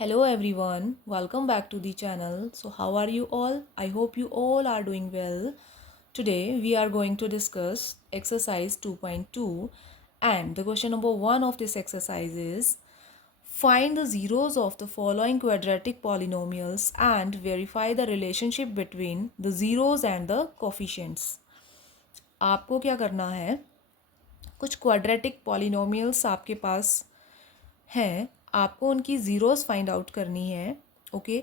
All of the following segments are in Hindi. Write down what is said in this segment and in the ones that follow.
Hello everyone, welcome back to the channel. So how are you all? I hope you all are doing well. Today we are going to discuss exercise 2.2 and the question number 1 of this exercise is find the zeros of the following quadratic polynomials and verify the relationship between the zeros and the coefficients. आपको क्या करना है, कुछ क्वाड्रेटिक पॉलिनोमियल्स आपके पास हैं, आपको उनकी ज़ीरोज़ फाइंड आउट करनी है। ओके,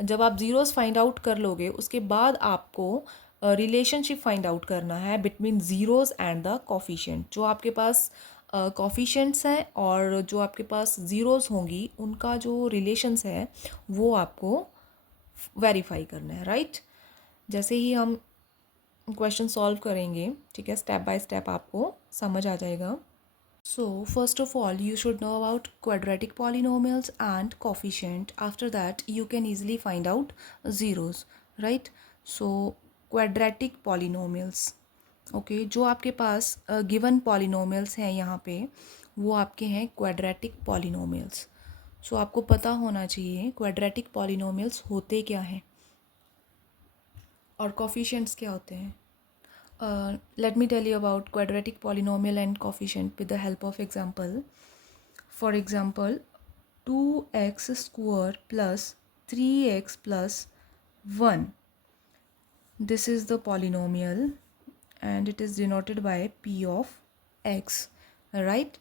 जब आप ज़ीरोज़ फाइंड आउट कर लोगे उसके बाद आपको रिलेशनशिप फाइंड आउट करना है between zeros and the coefficient. जो आपके पास कोफिशिएंट्स हैं और जो आपके पास ज़ीरोज़ होंगी उनका जो रिलेशंस है वो आपको वेरीफाई करना है, राइट। जैसे ही हम क्वेश्चन सॉल्व करेंगे, ठीक है, स्टेप बाय स्टेप आपको समझ आ जाएगा। So first of all, you should know about quadratic polynomials and coefficient. After that, you can easily find out zeros, right? So quadratic polynomials, okay, जो आपके पास given polynomials हैं यहाँ पे वो आपके हैं quadratic polynomials. So आपको पता होना चाहिए quadratic polynomials होते क्या हैं और coefficients क्या होते हैं. Let me tell you about quadratic polynomial and coefficient with the help of example. For example, 2x square plus 3x plus 1. This is the polynomial and it is denoted by p of x, right?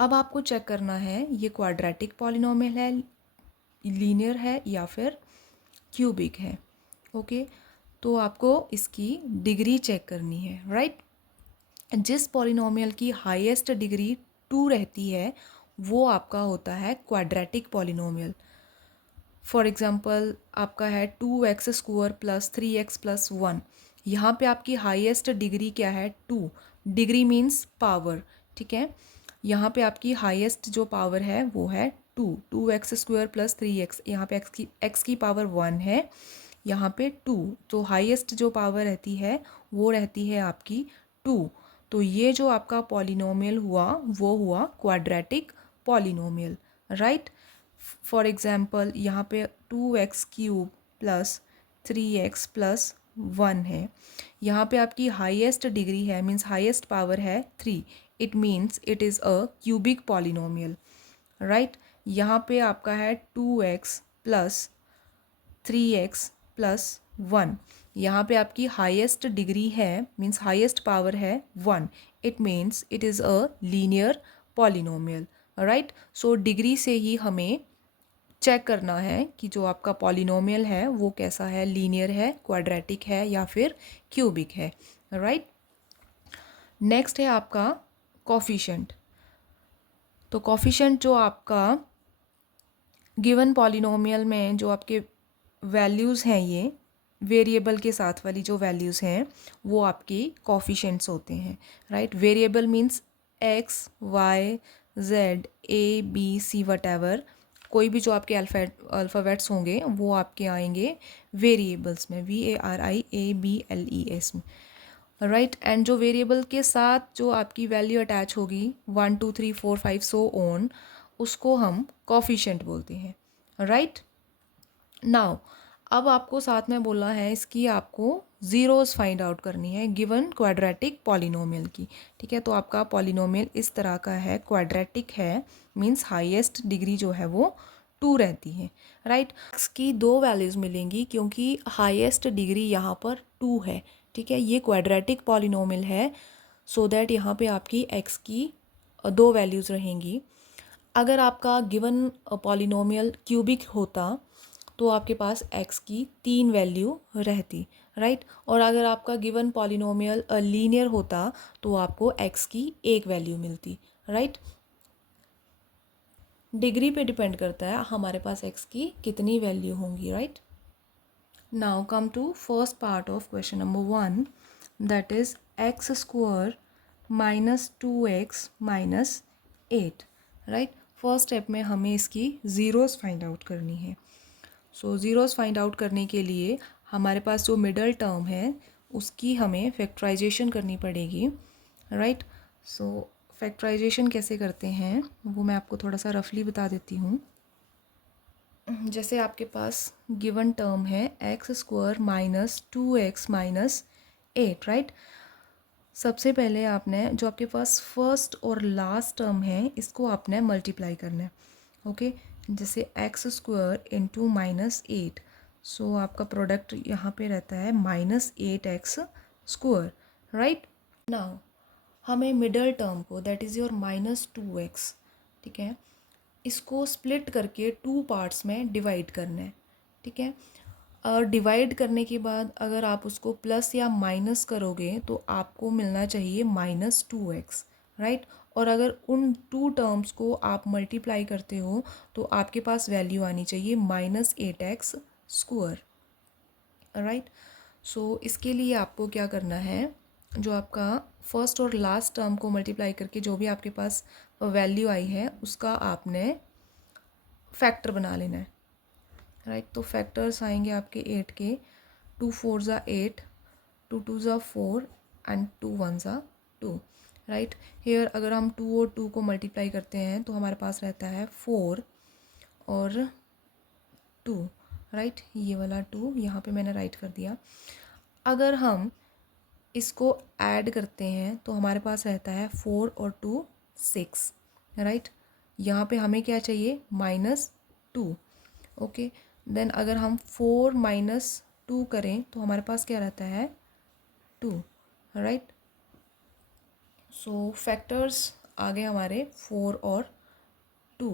अब आपको चेक करना है ये क्वाड्रेटिक पॉलिनोमियल है, लीनियर है या फिर क्यूबिक है। ओके, तो आपको इसकी डिग्री चेक करनी है, राइट। जिस पॉलिनोमियल की हाईएस्ट डिग्री 2 रहती है वो आपका होता है क्वाड्रेटिक पॉलिनोमियल। फॉर एग्जांपल आपका है 2x square plus 3x plus 1। यहाँ पे आपकी हाईएस्ट डिग्री क्या है? 2। डिग्री मीन्स पावर, ठीक है। यहाँ पे आपकी हाईएस्ट जो पावर है वो है 2x स्क्वायर प्लस 3x। यहाँ पे x की पावर 1 है, यहाँ पे 2। तो हाईएस्ट जो पावर रहती है वो रहती है आपकी 2। तो ये जो आपका पॉलिनोमियल हुआ वो हुआ quadratic polynomial, right. For example यहाँ पे 2x cube plus 3x plus 1 है। यहाँ पे आपकी हाईएस्ट डिग्री है, मीन्स हाईएस्ट पावर है 3। It means it is a cubic polynomial, right. यहाँ पे आपका है 2x प्लस 3x प्लस 1। यहाँ पे आपकी हाईएस्ट डिग्री है, मीन्स हाईएस्ट पावर है 1। It means it is a linear polynomial, right. So degree से ही हमें चेक करना है कि जो आपका पॉलिनोमियल है वो कैसा है, लीनियर है, क्वाड्रेटिक है या फिर क्यूबिक है, राइट। नेक्स्ट है आपका कोफिशिएंट। तो कोफिशिएंट जो आपका गिवन पॉलिनोमियल में जो आपके वैल्यूज़ हैं, ये वेरिएबल के साथ वाली जो वैल्यूज़ हैं वो आपकी कोफिशिएंट्स होते हैं, right. Variable means x y z a b c whatever, कोई भी जो आपके अल्फ़ाबेट्स होंगे वो आपके आएंगे वेरिएबल्स में, VARIABLES में, राइट। एंड जो वेरिएबल के साथ जो आपकी वैल्यू अटैच होगी 1 2 3 4 5 सो ऑन, उसको हम कोफिशिएंट बोलते हैं, राइट। नाउ अब आपको साथ में बोलना है इसकी आपको ज़ीरोज़ फाइंड आउट करनी है गिवन क्वाड्रेटिक पॉलिनोमियल की, ठीक है। तो आपका पॉलिनोमियल इस तरह का है, क्वाड्रेटिक है, मीन्स हाईएस्ट डिग्री जो है वो 2 रहती है, राइट। इसकी 2 वैल्यूज़ मिलेंगी क्योंकि हाईएस्ट डिग्री यहाँ पर 2 है, ठीक है। ये क्वाड्रेटिक पॉलिनोमियल है, सो दैट यहाँ पे आपकी x की 2 वैल्यूज़ रहेंगी। अगर आपका गिवन पॉलिनोमियल क्यूबिक होता तो आपके पास x की 3 वैल्यू रहती, राइट। और अगर आपका गिवन पॉलिनोमियल लीनियर होता तो आपको x की 1 वैल्यू मिलती, राइट। डिग्री पे डिपेंड करता है हमारे पास x की कितनी वैल्यू होंगी, right. Now come to first part of question number 1, that is x square minus 2x minus 8, right. First step में हमें इसकी ज़ीरोज़ फाइंड आउट करनी है। सो ज़ीरोज़ फाइंड आउट करने के लिए हमारे पास जो मिडल टर्म है उसकी हमें फैक्टराइजेशन करनी पड़ेगी, राइट। सो फैक्टराइजेशन कैसे करते हैं वो मैं आपको थोड़ा सा रफली बता देती हूँ। जैसे आपके पास गिवन टर्म है x square minus 2x minus 8, right. सबसे पहले आपने जो आपके पास फर्स्ट और लास्ट टर्म है इसको आपने मल्टीप्लाई करना है, ओके। जैसे एक्स स्क्वायर इंटू माइनस 8, सो आपका प्रोडक्ट यहाँ पे रहता है minus 8x square, right. Now हमें मिडल टर्म को, that is your minus 2x, ठीक है, इसको स्प्लिट करके टू पार्ट्स में डिवाइड करना है, ठीक है। और डिवाइड करने के बाद अगर आप उसको प्लस या माइनस करोगे तो आपको मिलना चाहिए -2x, राइट। और अगर उन टू टर्म्स को आप मल्टीप्लाई करते हो तो आपके पास वैल्यू आनी चाहिए -8x स्क्वायर, राइट। सो इसके लिए आपको क्या करना है, जो आपका फर्स्ट और लास्ट टर्म को मल्टीप्लाई करके जो भी आपके पास वैल्यू आई है उसका आपने फैक्टर बना लेना है, राइट। तो फैक्टर्स आएंगे आपके 8 के, 2 4 ज़ा 8, 2 2 ज़ा 4 एंड 2 1 ज़ा 2, राइट। हेयर अगर हम 2 और 2 को मल्टीप्लाई करते हैं तो हमारे पास रहता है 4 और 2, राइट। ये वाला 2 यहाँ पे मैंने राइट कर दिया। अगर हम इसको ऐड करते हैं तो हमारे पास रहता है 4 और 2 6, राइट। यहाँ पे हमें क्या चाहिए, -2, ओके। देन अगर हम 4 माइनस 2 करें तो हमारे पास क्या रहता है 2, राइट। सो फैक्टर्स आ गए हमारे 4 और 2,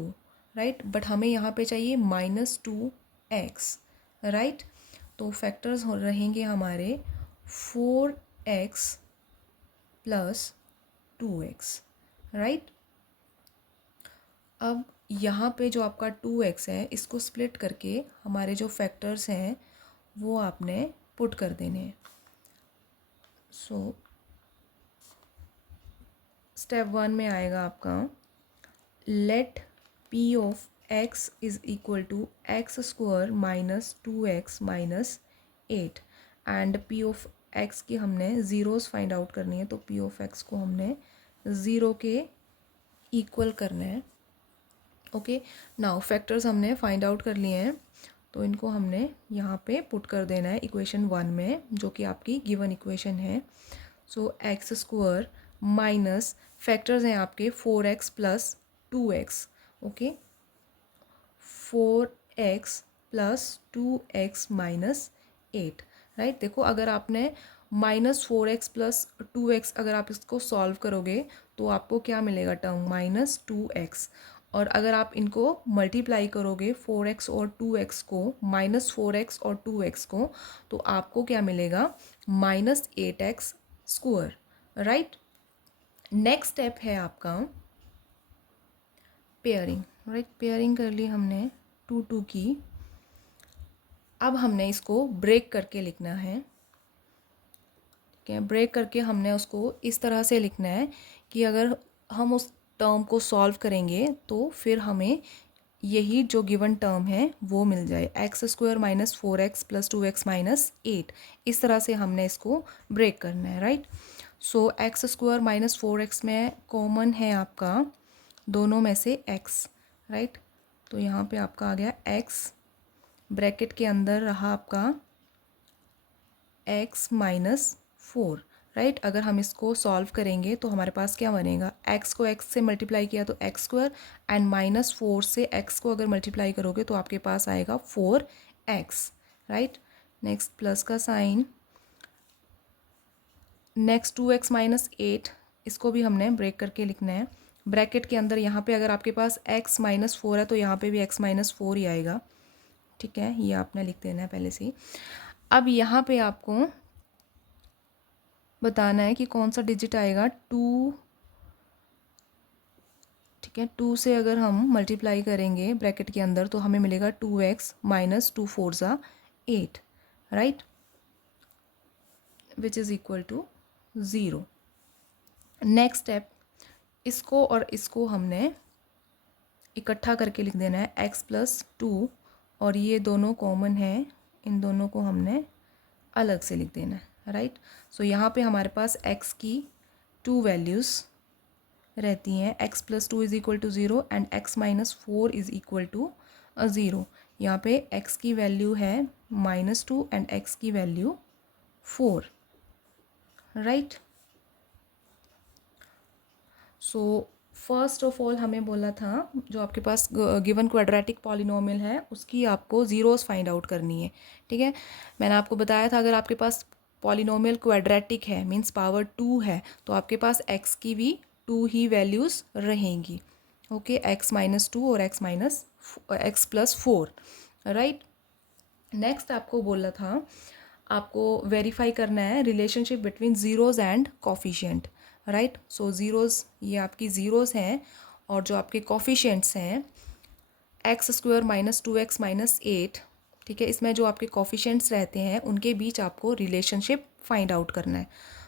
राइट। बट हमें यहाँ पे चाहिए -2x, राइट। तो फैक्टर्स रहेंगे हमारे 4x प्लस 2x, राइट। अब यहाँ पे जो आपका 2x है इसको स्प्लिट करके हमारे जो फैक्टर्स हैं वो आपने पुट कर देने हैं। सो स्टेप 1 में आएगा आपका let p of x is equal to x square minus 2x minus 8, and p of x की हमने ज़ीरोज़ फाइंड आउट करनी है, तो p ऑफ x को हमने ज़ीरो के इक्वल करना है, ओके। नाउ फैक्टर्स हमने फाइंड आउट कर लिए हैं तो इनको हमने यहाँ पे पुट कर देना है इक्वेशन 1 में, जो कि आपकी गिवन इक्वेशन है। सो एक्स स्क्वायर माइनस फैक्टर्स हैं आपके 4x plus 2x, okay, 4x plus 2x minus 8, right. देखो अगर आपने -4x प्लस 2x अगर आप इसको सॉल्व करोगे तो आपको क्या मिलेगा टर्म -2x, और अगर आप इनको मल्टीप्लाई करोगे 4x और 2x को, -4x और 2x को, तो आपको क्या मिलेगा -8x square, right. Next step है आपका पेयरिंग, राइट। पेयरिंग कर ली हमने 2 2 की। अब हमने इसको ब्रेक करके लिखना है, ठीक है। ब्रेक करके हमने उसको इस तरह से लिखना है कि अगर हम उस टर्म को सॉल्व करेंगे तो फिर हमें यही जो गिवन टर्म है वो मिल जाए, x square minus 4x plus 2x minus 8। इस तरह से हमने इसको ब्रेक करना है, राइट। सो एक्स स्क्वायर माइनस 4x में कॉमन है आपका दोनों में से x, राइट। तो यहाँ पे आपका आ गया x, ब्रैकेट के अंदर रहा आपका x माइनस 4, राइट। अगर हम इसको सॉल्व करेंगे तो हमारे पास क्या बनेगा, x को x से मल्टीप्लाई किया तो एक्स स्क्वायर, एंड -4 से x को अगर मल्टीप्लाई करोगे तो आपके पास आएगा 4x, राइट। नेक्स्ट प्लस का साइन, नेक्स्ट 2x माइनस 8, इसको भी हमने ब्रेक करके लिखना है। ब्रैकेट के अंदर यहाँ पे अगर आपके पास x माइनस 4 है तो यहाँ पे भी x माइनस 4 ही आएगा, ठीक है। ये आपने लिख देना है पहले से ही। अब यहाँ पे आपको बताना है कि कौन सा डिजिट आएगा, 2, ठीक है। 2 से अगर हम मल्टीप्लाई करेंगे ब्रैकेट के अंदर तो हमें मिलेगा 2x माइनस 2 4 ज़ा 8, right, which is equal to 0। Next step, इसको और इसको हमने इकट्ठा करके लिख देना है x प्लस 2, और ये दोनों कॉमन है, इन दोनों को हमने अलग से लिख देना है, राइट। सो यहाँ पे हमारे पास x की 2 वैल्यूज़ रहती हैं, x plus 2 is equal to 0 and x minus 4 is equal to zero. यहाँ पे x की वैल्यू है -2 एंड x की value 4, right. So first of all हमें बोला था जो आपके पास गिवन क्वाड्रेटिक पॉलिनोमियल है उसकी आपको ज़ीरोस फाइंड आउट करनी है, ठीक है। मैंने आपको बताया था अगर आपके पास पॉलिनोमियल क्वाड्रेटिक है मींस पावर 2 है तो आपके पास x की भी 2 ही वैल्यूज़ रहेंगी, ओके, x-2 और x+4, राइट। नेक्स्ट आपको बोला था आपको वेरीफाई करना है relationship between zeros and coefficient, right. So zeros ये आपकी ज़ीरोज़ हैं और जो आपके कॉफिशिएंट्स हैं x² - 2x - 8, ठीक है, इसमें जो आपके कॉफिशिएंट्स रहते हैं उनके बीच आपको रिलेशनशिप फाइंड आउट करना है।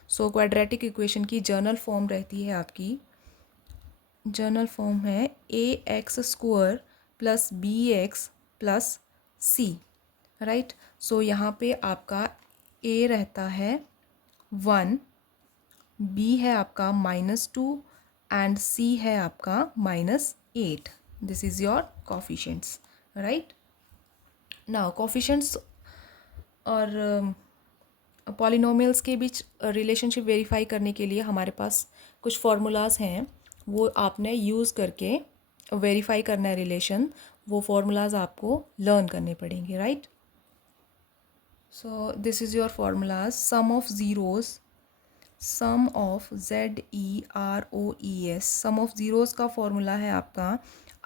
सो क्वाड्रेटिक इक्वेशन की जर्नल फॉर्म रहती है आपकी, जर्नल फॉर्म है ax² + bx + c, राइट। सो यहाँ पे आपका a रहता है 1, b है आपका -2 एंड c है आपका -8। This is your coefficients, right. Now coefficients और पॉलिनोमियल्स के बीच रिलेशनशिप वेरीफाई करने के लिए हमारे पास कुछ फार्मूलाज हैं, वो आपने यूज़ करके वेरीफाई करना है रिलेशन। वो फार्मूलाज आपको लर्न करने पड़ेंगे, right. So this is your formulas. Sum of zeros, sum of ZEROES, sum of zeros का फॉर्मूला है आपका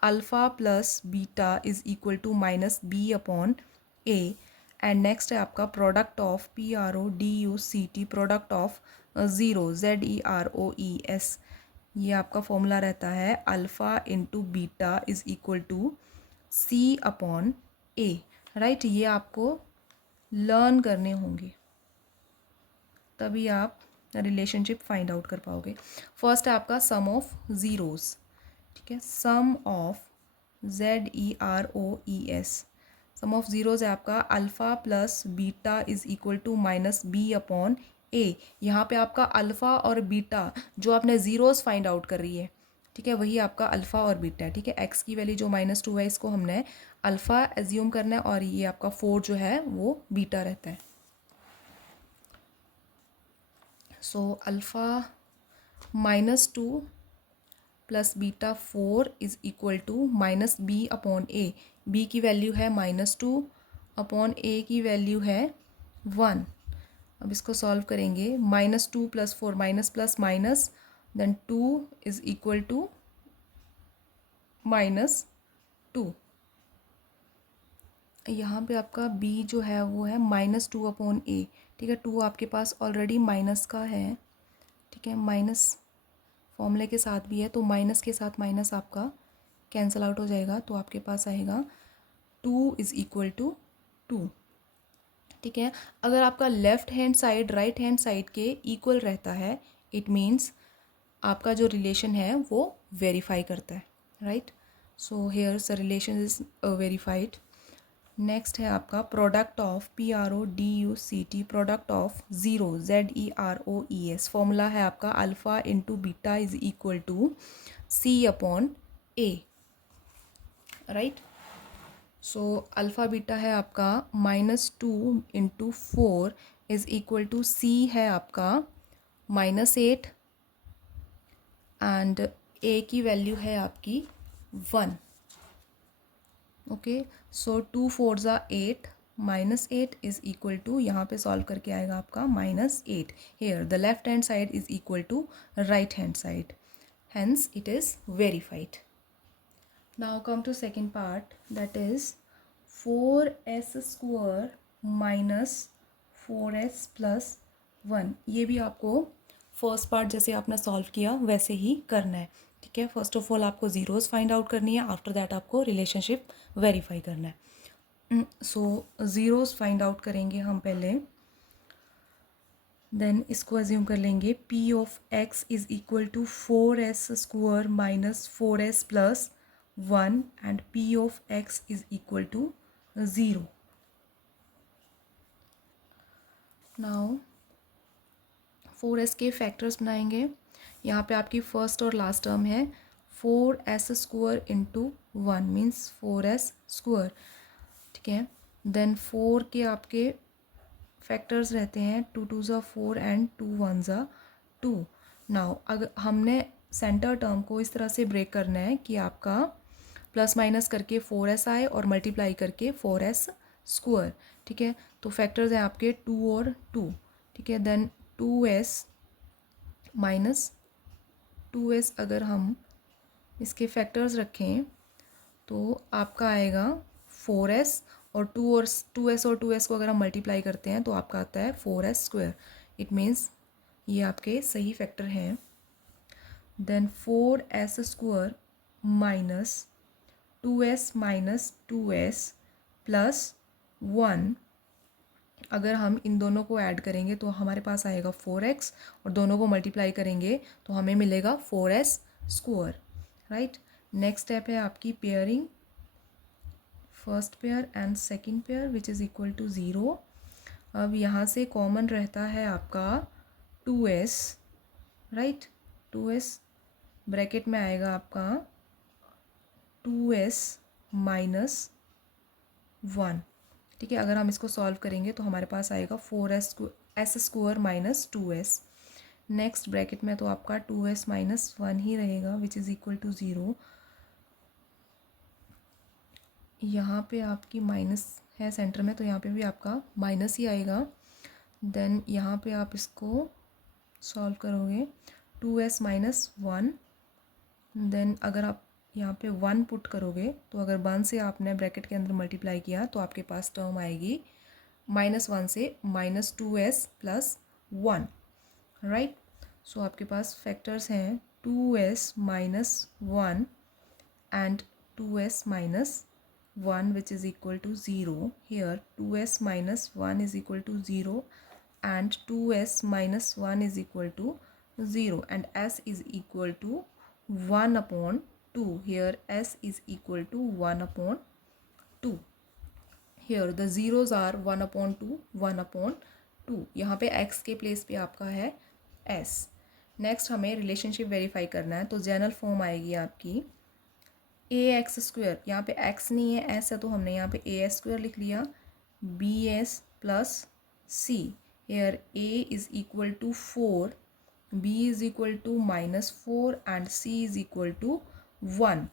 alpha plus beta is equal to -B/A। And next है आपका product of PRODUCT, product of zero ZEROES, ये आपका फॉर्मूला रहता है alpha into beta is equal to C/A, right. ये आपको लर्न करने होंगे तभी आप रिलेशनशिप फाइंड आउट कर पाओगे। फर्स्ट है आपका सम ऑफ ज़ीरोज़, ठीक है, sum of ZEROES, sum of zeroes है आपका alpha plus beta is equal to -B/A। यहाँ पे आपका अल्फ़ा और बीटा जो आपने ज़ीरोज़ फाइंड आउट कर रही है, ठीक है, वही आपका अल्फ़ा और बीटा है, ठीक है। x की वैल्यू जो -2 है इसको हमने अल्फ़ा एज्यूम करना है और ये आपका 4 जो है वो बीटा रहता है। So alpha -2 plus beta 4 is equal to -B/A। B की वैल्यू है -2/A की वैल्यू है 1। अब इसको सॉल्व करेंगे, -2 + 4 minus plus minus then 2 is equal to -2। यहाँ पे आपका b जो है वो है -2/A, ठीक है। 2 आपके पास ऑलरेडी माइनस का है, ठीक है, माइनस फॉर्मूले के साथ भी है तो माइनस के साथ माइनस आपका कैंसिल आउट हो जाएगा तो आपके पास आएगा 2 इज़ इक्वल टू 2, ठीक है। अगर आपका left hand side right hand side के इक्वल रहता है इट मीन्स आपका जो रिलेशन है वो वेरीफाई करता है, right. So here the relation is verified. Next है आपका product of PRODUCT, product of zero ZEROES, formula है आपका alpha into beta is equal to C/A, right. So alpha beta है आपका -2 into 4 is equal to C है आपका -8 एंड A की वैल्यू है आपकी 1, okay. So 2 4 8 -8 is equal to, यहाँ पे सॉल्व करके आएगा आपका -8। Here the left hand side is equal to right hand side, hence it is verified. Now come to second part, that is 4s² minus 4s plus 1। ये भी आपको फर्स्ट पार्ट जैसे आपने सॉल्व किया वैसे ही करना है, ठीक है। फर्स्ट ऑफ ऑल आपको ज़ीरोज़ फाइंड आउट करनी है, आफ्टर दैट आपको रिलेशनशिप वेरीफाई करना है। सो ज़ीरोज़ फाइंड आउट करेंगे हम पहले, देन इसको अज्यूम कर लेंगे P of x is equal to 4s² minus 4s plus 1 and P of x is equal to 0। Now 4s के फैक्टर्स बनाएंगे। यहाँ पे आपकी फर्स्ट और लास्ट टर्म है 4s² into 1 means 4s square, ठीक है। देन 4 के आपके फैक्टर्स रहते हैं 2 2 ज़ा 4 एंड 2 1 ज़ा 2। नाउ अगर हमने सेंटर टर्म को इस तरह से ब्रेक करना है कि आपका प्लस माइनस करके 4s आए और मल्टीप्लाई करके 4s स्क्वायर, ठीक है। तो फैक्टर्स हैं आपके 2 और 2, ठीक है। देन 2s माइनस 2s अगर हम इसके फैक्टर्स रखें तो आपका आएगा 4s और 2s और 2s को अगर हम मल्टीप्लाई करते हैं तो आपका आता है 4s स्क्वायर। इट मीन्स ये आपके सही फैक्टर हैं। Then 4s square minus 2s minus 2s plus 1, अगर हम इन दोनों को ऐड करेंगे तो हमारे पास आएगा 4x और दोनों को मल्टीप्लाई करेंगे तो हमें मिलेगा 4s square, right. Next step है आपकी pairing, first pair and second pair which is equal to 0। अब यहाँ से कॉमन रहता है आपका 2s, राइट। 2s ब्रैकेट में आएगा आपका 2s माइनस 1, ठीक है। अगर हम इसको सॉल्व करेंगे तो हमारे पास आएगा 4s square minus 2s। Next bracket में तो आपका 2s माइनस 1 ही रहेगा विच इज़ इक्वल टू 0। यहाँ पे आपकी माइनस है सेंटर में तो यहाँ पे भी आपका माइनस ही आएगा। देन यहाँ पे आप इसको सॉल्व करोगे 2s माइनस 1, देन अगर आप यहाँ पे 1 पुट करोगे तो अगर 1 से आपने ब्रैकेट के अंदर मल्टीप्लाई किया तो आपके पास टर्म आएगी -1 से -2s प्लस 1, राइट। सो आपके पास फैक्टर्स हैं 2s minus 1 and 2s minus 1 which is equal to 0. Here 2s minus 1 is equal to 0 and 2s minus 1 is equal to 0 and s is equal to 1 upon 2. Here s is equal to 1 upon 2. Here the zeros are 1 upon 2, 1 upon 2. यहाँ पे x के प्लेस पे आपका है s। नेक्स्ट हमें रिलेशनशिप वेरीफाई करना है तो जनरल फॉर्म आएगी आपकी ax स्क्वायर, यहाँ पे x नहीं है s है तो हमने यहाँ पे as स्क्वायर लिख लिया, bs plus c। Here a is equal to 4, b is equal to -4 and c is equal to 1।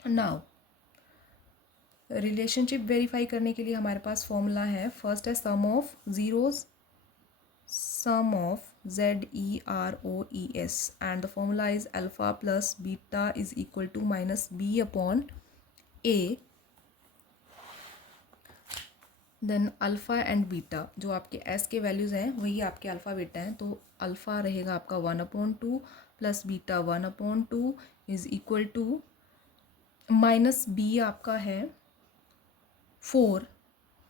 Now relationship verify करने के लिए हमारे पास फॉर्मूला है, फर्स्ट है sum of zeroes, sum of zeroes and the formula is alpha plus beta is equal to minus b upon a। देन अल्फ़ा एंड बीटा जो आपके s के वैल्यूज़ हैं वही आपके अल्फ़ा बीटा हैं, तो अल्फ़ा रहेगा आपका 1/2 plus beta 1/2 is equal to minus b आपका है 4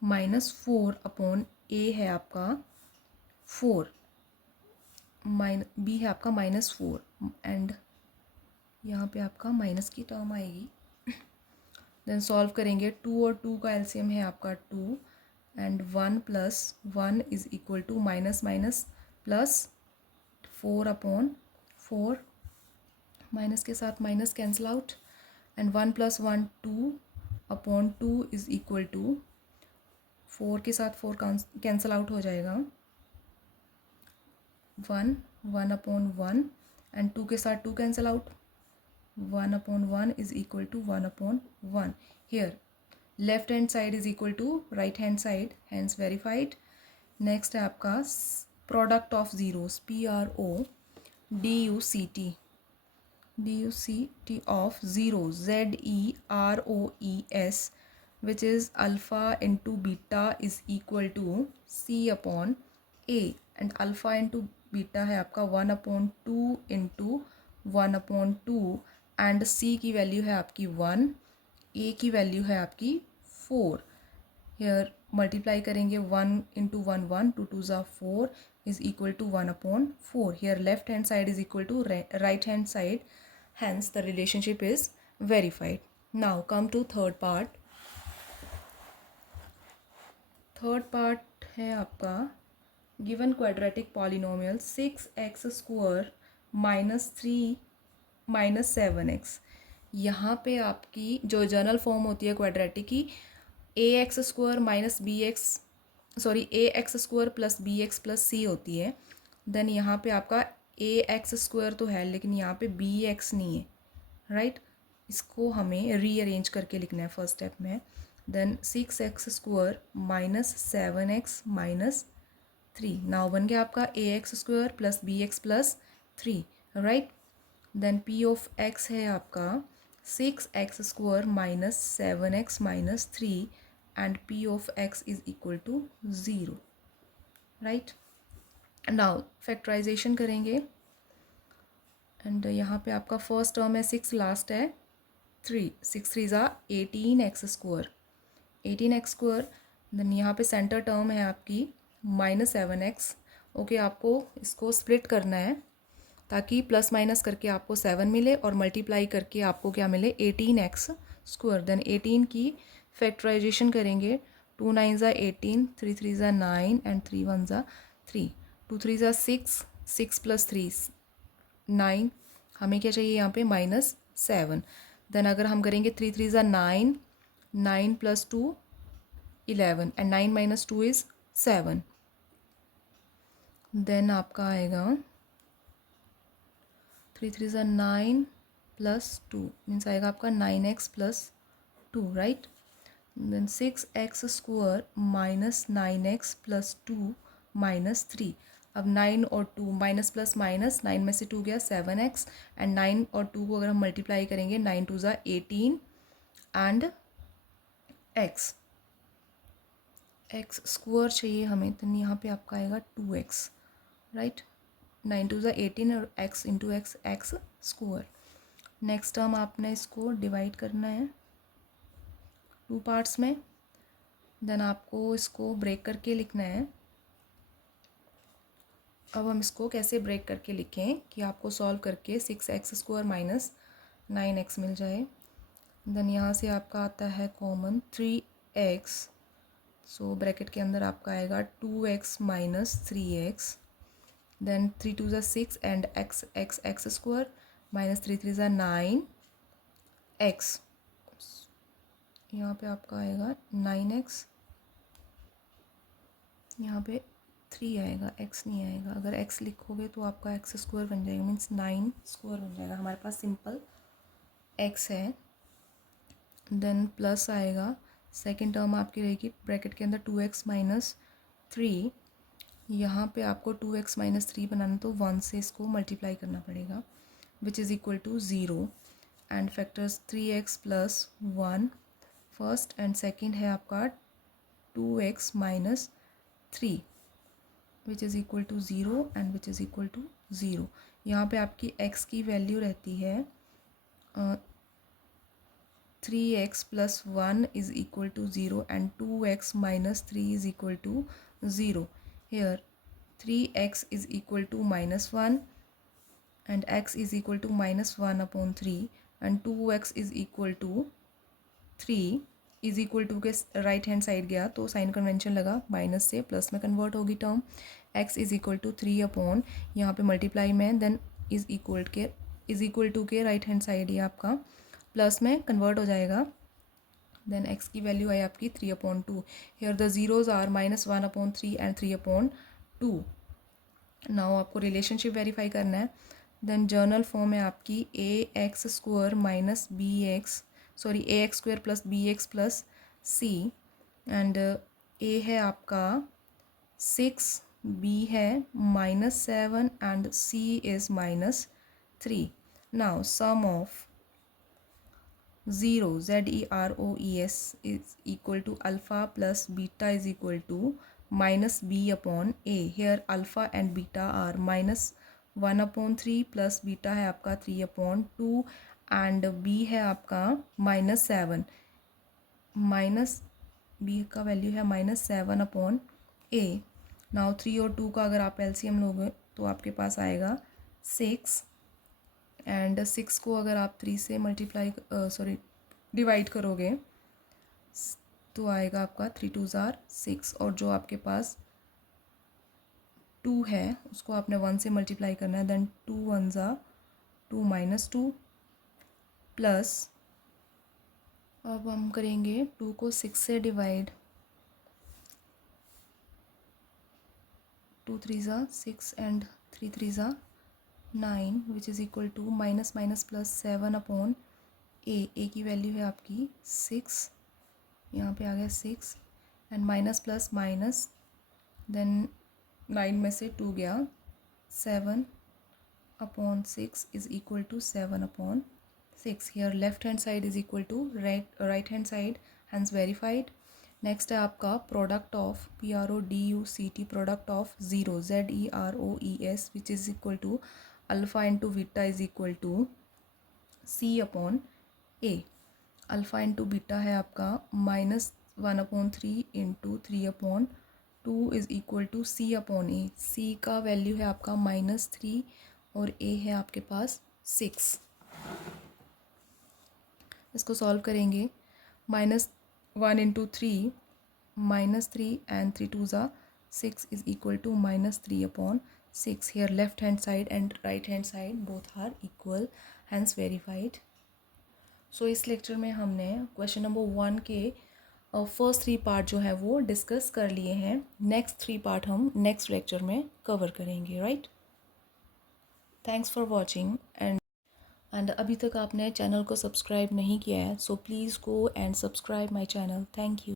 -4/a है आपका 4 बी है आपका -4 एंड यहाँ पे आपका माइनस की टर्म आएगी। देन सॉल्व करेंगे 2 और 2 का एलसीएम है आपका 2 and 1 + 1 is equal to minus minus plus 4/4, minus के साथ minus cancel out and 1 + 1 2/2 is equal to 4 के साथ 4 कैंसिल आउट हो जाएगा, 1/1 एंड 2 के साथ 2 cancel out, 1/1 is equal to 1/1। Here left hand side is equal to right hand side, hence verified. Next है आपका product of zeros, PRODUCT of zeros, ZEROES, which is alpha into beta is equal to C/A and alpha into beta है आपका 1/2 into 1/2 एंड C की वैल्यू है आपकी 1, A की वैल्यू है आपकी 4। हेयर मल्टीप्लाई करेंगे 1 into 1 1, 2 2 ज़ा 4 is equal to 1/4। Here left hand side is equal to right hand side, hence the relationship is verified। Now come to third part। Third part है आपका given quadratic polynomial 6x² -3 - 7x। यहाँ पे आपकी जो जनरल फॉर्म होती है क्वाड्रेटिक की, a x square minus b x, sorry a x square plus b x plus c होती है। देन यहाँ पे आपका ए एक्स स्क्वायर तो है लेकिन यहाँ पे बी एक्स नहीं है, राइट। इसको हमें रीअरेंज करके लिखना है फर्स्ट स्टेप में। Then 6x square minus 7x minus 3, now बन गया आपका a x square plus b x plus 3, right. Then p of x है आपका 6x square minus 7x minus 3 and p of x is equal to 0, right. Now factorisation करेंगे एंड यहाँ पे आपका फर्स्ट टर्म है 6, लास्ट है 3, 6 3 ज़ा 18x square, 18x square. Then यहाँ पे सेंटर टर्म है आपकी माइनस 7x। ओके, आपको इसको स्प्लिट करना है ताकि प्लस माइनस करके आपको 7 मिले और मल्टीप्लाई करके आपको क्या मिले 18x स्क्वायर। देन 18 की फैक्टराइजेशन करेंगे, 2 9 ज़ा 18, 3 3 ज़ा 9 एंड 3 1 ज़ा 3, 2 3 ज़ा 6, 6 प्लस 3 9, हमें क्या चाहिए यहाँ पे माइनस 7। देन अगर हम करेंगे 3 3 ज़ा 9, 9 plus 2 11 and 9 minus 2 is 7। Then आपका आएगा 3 3 ज़ा 9 प्लस 2 मीन्स आएगा आपका 9x plus 2, right. Then 6x square minus 9x plus 2 minus 3। अब 9 और 2 माइनस प्लस माइनस, 9 में से 2 गया 7x एंड 9 और 2 को अगर हम मल्टीप्लाई करेंगे 9 2 ज़ा 18 एंड x स्क्वायर चाहिए हमें, तो यहाँ पे आपका आएगा 2x, राइट। 9 2 ज़ा 18 और x into x square. Next term आपने इसको डिवाइड करना है 2 पार्ट्स में। देन आपको इसको ब्रेक करके लिखना है। अब हम इसको कैसे ब्रेक करके लिखें कि आपको सॉल्व करके 6x स्क्वायर माइनस 9x मिल जाए। देन यहाँ से आपका आता है कॉमन 3x, सो ब्रैकेट के अंदर आपका आएगा 2x माइनस 3x। देन 3 2 ज़ा 6 एंड x स्क्वायर माइनस 3 3 ज़ा 9x, यहाँ पे आपका आएगा 9x, यहाँ पे 3 आएगा, x नहीं आएगा। अगर x लिखोगे तो आपका x स्क्वायर बन जाएगा, मीन्स 9 स्क्वायर बन जाएगा। हमारे पास सिंपल x है। देन प्लस आएगा, सेकेंड टर्म आपकी रहेगी ब्रैकेट के अंदर 2x माइनस 3। यहाँ पे आपको 2x माइनस 3 बनाना तो 1 से इसको मल्टीप्लाई करना पड़ेगा, which is equal to 0 and factors 3x plus 1 first and second है आपका 2x minus 3 which is equal to 0 and which is equal to 0। यहाँ पे आपकी x की वैल्यू रहती है 3x plus 1 is equal to 0 and 2x minus 3 is equal to 0। Here 3x is equal to minus 1 and x is equal to minus 1 upon 3 and 2x is equal to 3 is equal to के राइट हैंड साइड गया तो साइन कन्वेंशन लगा, माइनस से प्लस में कन्वर्ट होगी term. x is equal to 3 upon यहाँ पे मल्टीप्लाई में, देन इज इक्वल टू के राइट हैंड साइड ये आपका प्लस में कन्वर्ट हो जाएगा। देन x की वैल्यू आई आपकी 3 upon 2। Here the zeros are minus 1 upon 3 and 3 upon 2। Now आपको रिलेशनशिप वेरीफाई करना है। देन जर्नल फॉर्म है आपकी a x square minus b x, sorry a x square plus b x plus c and a है आपका 6, बी है minus 7 and c is minus 3। Now sum of 0 ZEROES is equal to alpha plus beta is equal to minus b upon a. Here alpha and beta are minus 1 upon 3 plus beta है आपका 3 upon 2 and b है आपका minus 7, माइनस b का वैल्यू है minus 7 upon a। नाउ 3 और 2 का अगर आप एलसीएम लोगे तो आपके पास आएगा 6 एंड 6 को अगर आप 3 से मल्टीप्लाई डिवाइड करोगे तो आएगा आपका 3 2 ज़ार 6 और जो आपके पास 2 है उसको आपने 1 से मल्टीप्लाई करना है, देन 2 1 ज़ा 2 माइनस 2 प्लस अब हम करेंगे 2 को 6 से डिवाइड, 2 3 ज़ा 6 एंड 3 3 ज़ा 9 which is equal to minus minus plus 7 upon a की वैल्यू है आपकी 6, यहाँ पे आ गया 6 and minus plus minus, then 9 में से 2 गया, 7 upon 6 is equal to 7 upon 6. Here left hand side is equal to right hand side, hence verified. Next है आपका product of PRODUCT product of zero ZEROES which is equal to alpha into beta is equal to C upon A. Alpha into beta है आपका -1/3 into 3/2 is equal to C upon A. C का वैल्यू है आपका -3 और A है आपके पास 6. इसको सॉल्व करेंगे, -1 इंटू 3 -3 एंड 3 2 ज़ा 6 is equal to -3 upon 6. Here left hand side and right hand side both are equal, hence verified. So इस लेक्चर में हमने क्वेश्चन नंबर 1 के फर्स्ट 3 पार्ट जो है वो डिस्कस कर लिए हैं. नेक्स्ट 3 पार्ट हम नेक्स्ट लेक्चर में कवर करेंगे, right. Thanks for watching and अभी तक आपने चैनल को सब्सक्राइब नहीं किया है, so please go and subscribe my channel. Thank you.